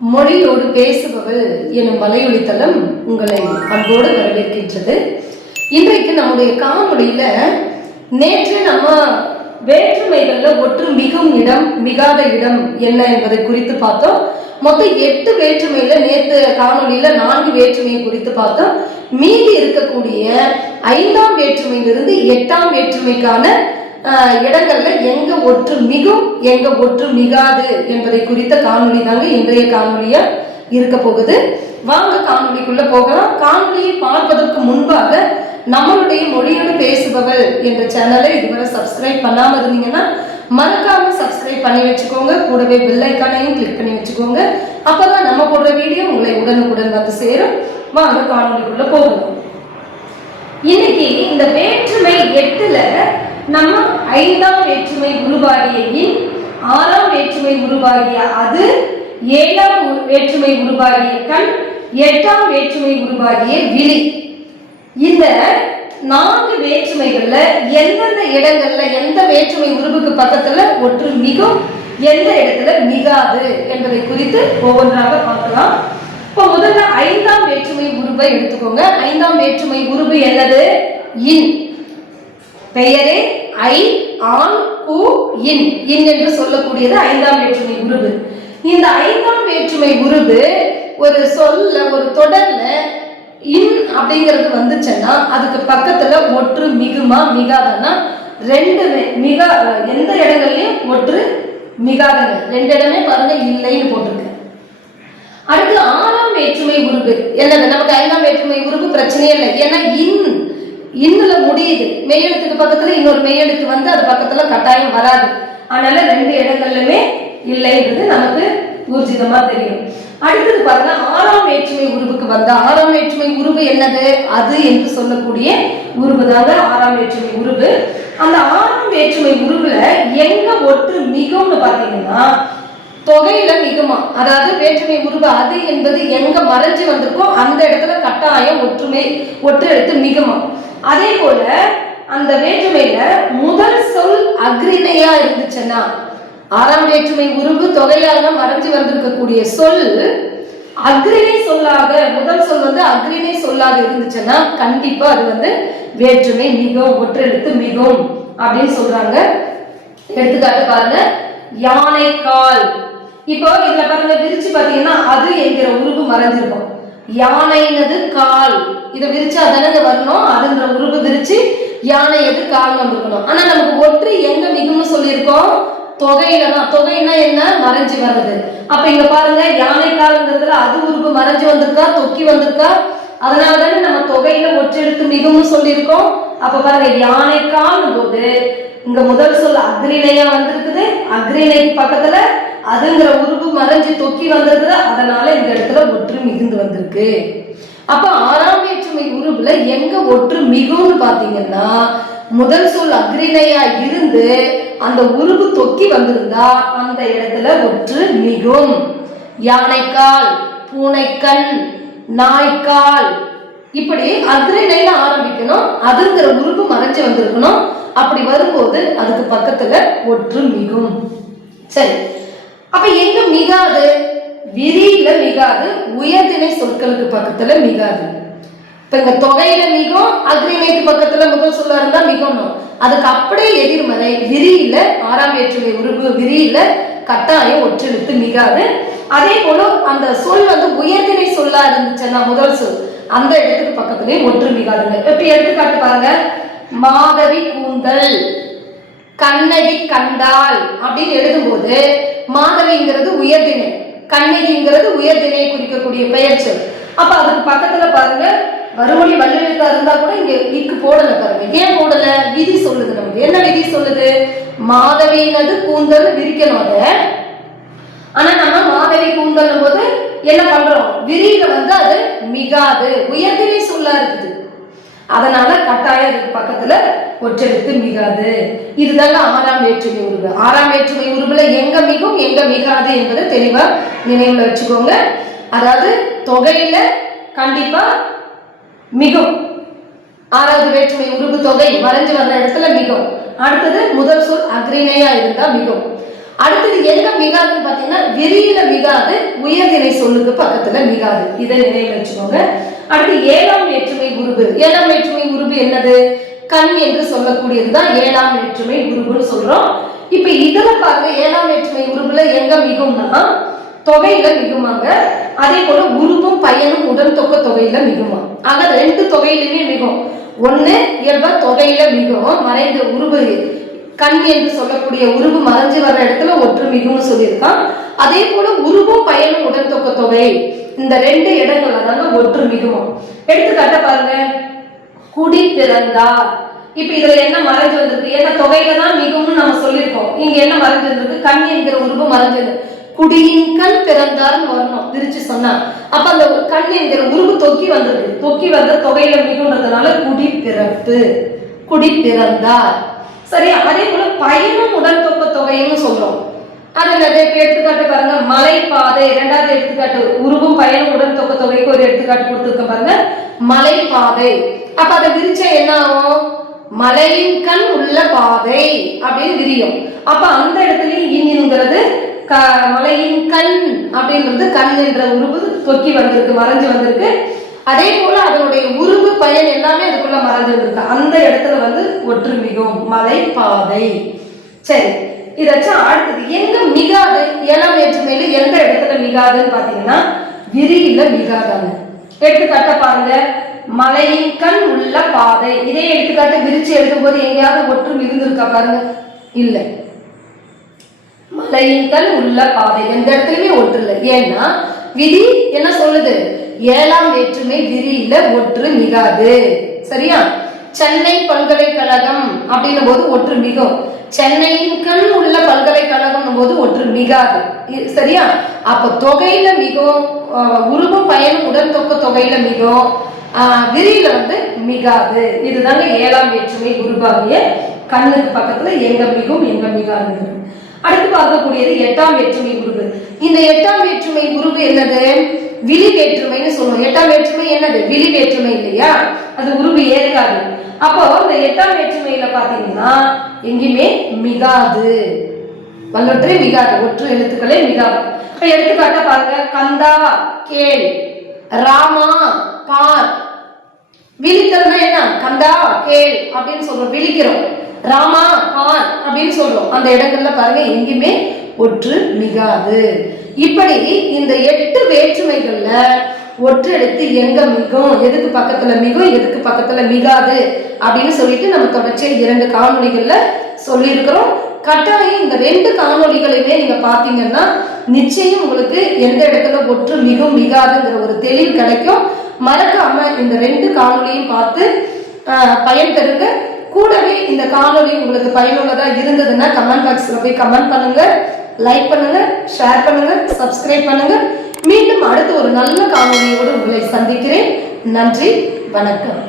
மொழியோடு பேசுபவள் எனும் வலையொலித்தளம் உங்களை அன்போடு வரவேற்கின்றது. இன்றைக்கு நம்முடைய காணொளியில நேற்று நம்ம வேற்றுமைகள்ல ஒற்று மிகும் இடம் மிகாத இடம் என்ன என்பதை குறித்து பார்த்தோம். மொத்தம் 8 வேற்றுமையில நேற்று காணொளியில 4 வேற்றுமையை குறித்து பார்த்தோம். மீதி இருக்கக்கூடிய 5ஆம் வேற்றுமையிலிருந்து 8ஆம் வேற்றுமைக்கான இடங்கள்ல எங்க ஒற்று மிகும் எங்க ஒற்று மிகாது என்பதை குறித்த காணொளி தாங்க இன்றைய காணொளியா இருக்க போகுது. வாங்க காணொளிக்குள்ள போகலாம். காணொளியை பார்ப்பதற்கு முன்பாக நம்மளுடைய மொழியோடு பேசுபவள் என்ற சேனலை இதுவரை சப்ஸ்கிரைப் பண்ணாம இருந்தீங்கன்னா மறக்காம சப்ஸ்கிரைப் பண்ணி வச்சுக்கோங்க. கூடவே பெல் ஐகானையும் கிளிக் பண்ணி வச்சுக்கோங்க. அப்பதான் நம்ம போடுற வீடியோ உங்களை உடனுக்குடன் வந்து சேரும். வாங்க காணொளிக்குள்ள போகலாம். இன்னைக்கு இந்த வேற்றுமை 8ல நம்ம 5ஆம் வேற்றுமை உருவாகிய இன், 6ஆம் வேற்றுமை உருவாகிய அது, 7ஆம் வேற்றுமை உருவாகிய கண், 8ஆம் வேற்றுமை உருவாகிய விழி, இந்த 4 வேற்றுமைகள்ல எந்தெந்த இடங்கள்ல எந்த வேற்றுமை உருவுக்கு பக்கத்துல ஒற்று மிகும் எந்த இடத்துல மிகாது என்பதை குறித்து ஒவ்வொன்றாக பார்க்கலாம். இப்போ முதல்ல 5ஆம் வேற்றுமை உருவை எடுத்துக்கோங்க. 5ஆம் வேற்றுமை உருவு என்னது? இன். பெயரே ஐ, ஆன், கு, இன். இன் என்று சொல்லக்கூடியது 5ஆம் வேற்றுமை உருவு. இந்த 5ஆம் வேற்றுமை உருவு ஒரு சொல்ல ஒரு தொடர்ல இன் அப்படிங்கிறது வந்துச்சுன்னா அதுக்கு பக்கத்துல ஒற்று மிகுமா மிகாதன்னா ரெண்டுமே எந்த இடங்கள்லயும் ஒற்று மிகாதங்க. 2 இடமே பாருங்க இல்லைன்னு போட்டிருக்கு. அடுத்து 6ஆம் வேற்றுமை உருவு என்னது? நமக்கு 5ஆம் வேற்றுமை உருவு பிரச்சனையே இல்லை. ஏன்னா இன்னுல முடியுது. மெய்யெழுத்துக்கு பக்கத்துல இன்னொரு மெய்யெழுத்து வந்து அது பக்கத்துல கட்டாயம் வராது. அதனால 2 இடங்கள்லுமே இல்லைன்றது நமக்கு ஊர்ஜிதமா தெரியும். அடுத்தது பாருங்க 6ஆம் வேற்றுமை உருவுக்கு வந்தா 6ஆம் வேற்றுமை உருவு என்னது? அது என்று சொல்லக்கூடிய உருவு தாங்க 6ஆம் வேற்றுமை உருவு. அந்த 6ஆம் வேற்றுமை உருவுல எங்க ஒற்று மிகும்னு பாத்தீங்கன்னா தொகையில மிகுமா. அதாவது வேற்றுமை உருவு அது என்பது எங்க மறைஞ்சு வந்திருக்கோ அந்த இடத்துல கட்டாயம் ஒற்று எழுத்து மிகுமா. அதே போல அந்த வேற்றுமையில முதல் சொல் அக்ரிணையா இருந்துச்சுன்னா 6ஆம் வேற்றுமை உருவு தொகையாக மறைஞ்சு வந்திருக்கக்கூடிய சொல் அக்ரிணை சொல்லாக முதல் சொல் வந்து அக்ரிணை சொல்லாக இருந்துச்சுன்னா கண்டிப்பா அது வந்து வேற்றுமை மிகும் ஒற்று எழுத்து மிகும் அப்படின்னு சொல்றாங்க. எடுத்துக்காட்டு பாருங்க, யானைக்கால். இப்போ இதுல பாருங்க விரிச்சு பாத்தீங்கன்னா அது என்கிற உருவு மறைஞ்சிருக்கும். யானைனது கால், இதை விரிச்சு அதனங்க வரணும். அதுன்ற உருவு விரிச்சு யானை எது கால் வந்திருக்கணும். ஆனா நமக்கு ஒற்று எங்க மிகும்னு சொல்லியிருக்கோம்? தொகையில தான். தொகைன்னா என்ன? மறைஞ்சு வர்றது. அப்ப இங்க பாருங்க யானை கால்ங்கிறதுல அது உருவு மறைஞ்சு வந்திருக்கா தொக்கி வந்திருக்கா? அதனாலதானே நம்ம தொகையில ஒற்றெழுத்து மிகும்னு சொல்லியிருக்கோம். அப்ப பாருங்க யானை கால் போது இங்க முதல் சொல் அக்ரிணையா வந்திருக்குது. அக்ரிணைக்கு பக்கத்துல அதுங்கிற உருவு மறைஞ்சு தொக்கி வந்திருக்குது. அதனால இந்த இடத்துல ஒற்று மிகுந்து வந்திருக்கு. அப்ப 6ஆம் வேற்றுமை உருவுல எங்க ஒற்று மிகும்னு பாத்தீங்கன்னா முதல் சொல் அக்ரிணையா இருந்து அந்த உருவு தொக்கி வந்திருந்தா அந்த இடத்துல ஒற்று மிகும். யானைக்கால், பூனைக்கண், நாய்க்கால், இப்படி அக்ரிணையில ஆரம்பிக்கணும். அதுங்கிற உருவு மறைஞ்சு வந்திருக்கணும். அப்படி வரும்போது அதுக்கு பக்கத்துல ஒற்று மிகும். சரி, அப்ப எங்க மிகாது? விரியில மிகாது, உயர்திணை சொற்களுக்கு பக்கத்துல மிகாது. இப்ப இங்க தொகையில மிகும், அக்ரிணைக்கு பக்கத்துல முதல் சொல்லா இருந்தா மிகணும். அதுக்கு அப்படியே எதிர்மறை விரியில 6ஆம் வேற்றுமை உருவு விரியில கட்டாயம் ஒற்றெழுத்து மிகாது. அதே போல அந்த சொல் வந்து உயர்திணை சொல்லா இருந்துச்சுன்னா முதல் சொல் அந்த இடத்துக்கு பக்கத்துலயும் ஒற்று மிகாதுங்க. இப்ப எடுத்துக்காட்டு பாருங்க, மாதவி கூந்தல், கண்ணகி கண்டால் அப்படின்னு எழுதும்போது மாதவிங்கிறது உயர்திணை, கண்ணகிங்கிறது உயர்திணையை குறிக்கக்கூடிய பெயர் சொல். அப்ப அதுக்கு பக்கத்துல பாருங்க வறுமொழி வல்லுநா இருந்தா கூட இங்க இக்கு போடல. பாருங்க ஏன் போடல? விதி சொல்லுது. நமக்கு என்ன விதி சொல்லுது? மாதவியினது கூந்தல் விரிக்கணும் அத. ஆனா நம்ம மாதவி கூந்தல் போது என்ன பண்றோம்? விரியில வந்து அது மிகாது, உயர்திணை சொல்லா இருக்குது. அதனால கட்டாயம் இதுக்கு பக்கத்துல ஒற்றெழுத்து மிகாது. இதுதாங்க 6ஆம் வேற்றுமை உருவு. 6ஆம் வேற்றுமை உருவுல எங்க மிகும் எங்க மிகாது என்பதை தெளிவா நினைவுல வச்சுக்கோங்க. அதாவது தொகையில கண்டிப்பா மிகும். 6வது வேற்றுமை உருவு தொகை மறைஞ்சு வந்த இடத்துல மிகும். அடுத்தது முதல் சொல் அக்ரிணையா இருந்தா மிகும். அடுத்தது எங்க மிகாதுன்னு பாத்தீங்கன்னா விரியில மிகாது, உயர்திணை சொல்லுக்கு பக்கத்துல மிகாது. இதை நினைவில் வச்சுக்கோங்க. அடுத்து ஏழாம் வேற்றுமை உருபு. ஏழாம் வேற்றுமை உருபு என்னது? கண் என்று சொல்லக்கூடியதுதான் ஏழாம் வேற்றுமை உருபுன்னு சொல்றோம். இப்ப இதுல பாருங்க, ஏழாம் வேற்றுமை உருபுல எங்க மிகும்னா தொகையில மிகுமாங்க. அதே போல உருவும் பயனும் உடன் தொக்க தொகையில மிகுமா. ஆக ரெண்டு தொகையிலுமே மிகும். ஒண்ணு இயல்பா தொகையில மிகும், மறைந்த உருவு கண் என்று சொல்லக்கூடிய உருவு மறைஞ்சு வர்ற இடத்துல ஒற்று மிகும்னு சொல்லியிருக்கான். அதே போல உருவும் பயனும் உடன் தொக்க தொகை இந்த ரெண்டு இடங்கள்ல தாங்க ஒற்று மிகுமா. எடுத்துக்காட்ட பாருங்க, குடி பிறந்தார். இப்ப இதுல என்ன மறைஞ்சு வந்திருக்கு? ஏன்னா தொகையில தான் மிகும்னு நம்ம சொல்லியிருக்கோம். இங்க என்ன மறைஞ்சு வந்திருக்கு? கண் என்கிற உருவு மறைஞ்சது. குடியின் கண் பிறந்தார்னு வரணும் விரிச்சு சொன்னா. அப்ப அந்த கண் என்கிற உருவு தொக்கி வந்திருக்கு. தொக்கி வந்த தொகையில மிகுன்றதுனால குடி பிறப்பு, குடி பிறந்தார். சரியா? அதே போல பயணம் உடன் தொக்க தொகைன்னு சொல்றோம். அது நிறைய எடுத்துக்காட்டு பாருங்க, மலைப்பாதை. இரண்டாவது எடுத்துக்காட்டு உருவும் பயணம் உடன் தொக்க தொகைக்கு ஒரு எடுத்துக்காட்டு கொடுத்துருக்க பாருங்க, மலைப்பாதை. அப்ப அதை விரிச்சா என்ன ஆகும்? மலையின் கண் உள்ள பாதை அப்படின்னு விரியும். அப்ப அந்த இடத்துலயும் இன்ங்கிறது மலையின் கண் அப்படின்றது கண் என்ற உருவு தொக்கி வந்திருக்கு, மறைஞ்சு வந்திருக்கு. அதே போல அதனுடைய உருவு பயன் எல்லாமே அதுக்குள்ள மறைஞ்சு வந்திருக்கு. அந்த இடத்துல வந்து ஒற்று மிகும், மலை பாதை. சரி, இதாச்சும் அடுத்தது எங்க மிகாது? ஏழாம் வேற்றுமையில எந்த இடத்துல மிகாதுன்னு பாத்தீங்கன்னா விரியில மிகாதாங்க. எடுத்துக்காட்ட பாருங்க, மலையின் கண் உள்ள பாதை. இதே எடுத்துக்காட்டு விரிச்சு எழுதும் போது எங்கேயாவது ஒற்று மிகுந்திருக்கா பாருங்க? இல்ல. மலையின் கண் உள்ள பாதை எந்த இடத்துலயுமே ஒற்று இல்லை. ஏன்னா விதி என்ன சொல்லுது? ஏழாம் வேற்றுமை விரியில ஒற்று மிகாது. சரியா? சென்னை பல்கலைக்கழகம் அப்படின்னும் போது ஒற்று மிகும். சென்னையின் கண் உள்ள பல்கலைக்கழகம் போது ஒற்று மிகாது. சரியா? அப்ப தொகையில மிகும், உருவும் பயனும் உடன் தொக்க தொகையில மிகும், விரியில வந்து மிகாது. இதுதாங்க ஏழாம் வேற்றுமை உருவாகிய கண்ணுக்கு பக்கத்துல எங்க மிகும் எங்க மிகாது. அடுத்து பார்க்கக்கூடியது எட்டாம் வேற்றுமை உருவு. இந்த எட்டாம் வேற்றுமை உருவு என்னது? விழி வேற்றுமைன்னு சொல்லுவோம். எட்டாம் வேற்றுமை என்னது? விழி வேற்றுமை இல்லையா? அது உருவு ஏற்காது. அப்போ இந்த எட்டாம் வேற்றுமையில பாத்தீங்கன்னா எங்கேயுமே மிகாது, வல்லொற்றே மிகாது, ஒற்று எழுத்துக்களே மிகாது. இப்ப எடுத்துக்காட்ட பாருங்க, கந்தா கேள், ராமா பார். விழித்தல்னா என்ன? கந்தா கேள் அப்படின்னு சொல்றோம், விழிக்கிறோம். ராமா பார் அப்படின்னு சொல்றோம். அந்த இடங்கள்ல பாருங்க எங்கேயுமே ஒற்று மிகாது. இப்படி இந்த 8 வேற்றுமைகள்ல ஒற்று எழுத்து எங்க மிகும், எதுக்கு பக்கத்துல மிகும், எதுக்கு பக்கத்துல மிகாது அப்படின்னு சொல்லிட்டு நம்ம தொடர்ச்சியா 2 காணொளிகள்ல சொல்லியிருக்கிறோம். கட்டாயம் இந்த 2 காணொளிகளையுமே நீங்க பாத்தீங்கன்னா நிச்சயம் உங்களுக்கு எந்த இடத்துல ஒற்று மிகும் மிகாதுங்கிற ஒரு தெளிவு கிடைக்கும். மறக்காம இந்த 2 காணொளியும் பார்த்து பயன்பெறுங்க. கூடவே இந்த காணொளி உங்களுக்கு பயனுள்ளதா இருந்ததுன்னா கமெண்ட் பாக்ஸ்ல போய் கமெண்ட் பண்ணுங்க, லைக் பண்ணுங்க, ஷேர் பண்ணுங்க, சப்ஸ்கிரைப் பண்ணுங்க. மீண்டும் அடுத்து ஒரு நல்ல காணொளியோடு உங்களை சந்திக்கிறேன். நன்றி, வணக்கம்.